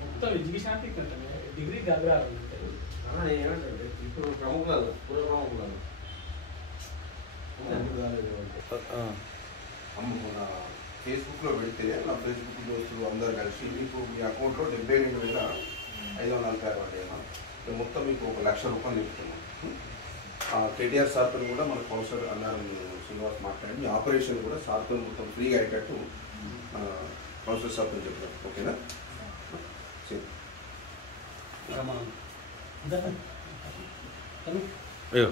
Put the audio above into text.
మొత్తం education degree గబరా ఏమంటే ఇప్పుడు ప్రముఖులు పూర్వ ప్రముఖులు ఫేస్బుక్లో పెడితే నా ఫేస్బుక్ దోస్తులు అందరు కలిసి మీకు మీ అకౌంట్లో 72,540 పడ్డాయి. మొత్తం మీకు 1,00,000 రూపాయలు ఇస్తున్నాం. కేటీఆర్ సార్తో కూడా మన కౌన్సిలర్ అన్నారు శ్రీనివాస్ మాట్లాడి మీ ఆపరేషన్ కూడా సార్తో మొత్తం ఫ్రీగా అయ్యేటట్టు కౌన్సిలర్ సార్తో చెప్పారు. ఓకేనా? అయ్యో